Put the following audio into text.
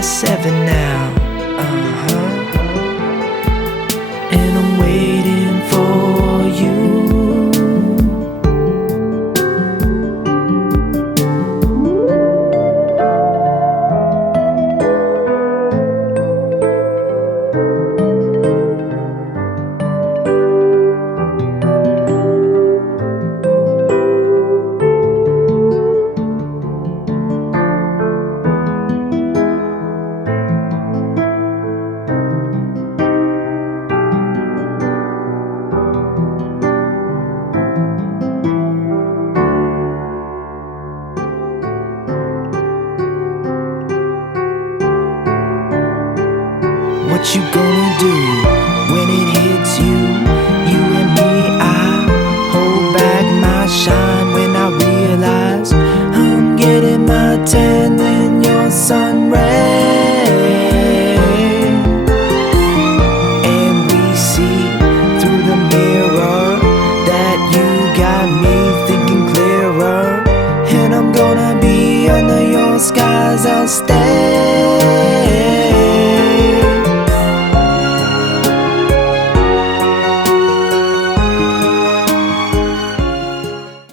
past 7 now. And I'm waiting for you. What you gonna do when it hits you? You and me, I hold back my shine when I realize I'm getting my tan in your sun ray. And we see through the mirror that you got me thinking clearer. And I'm gonna be under your skies, I'll stay.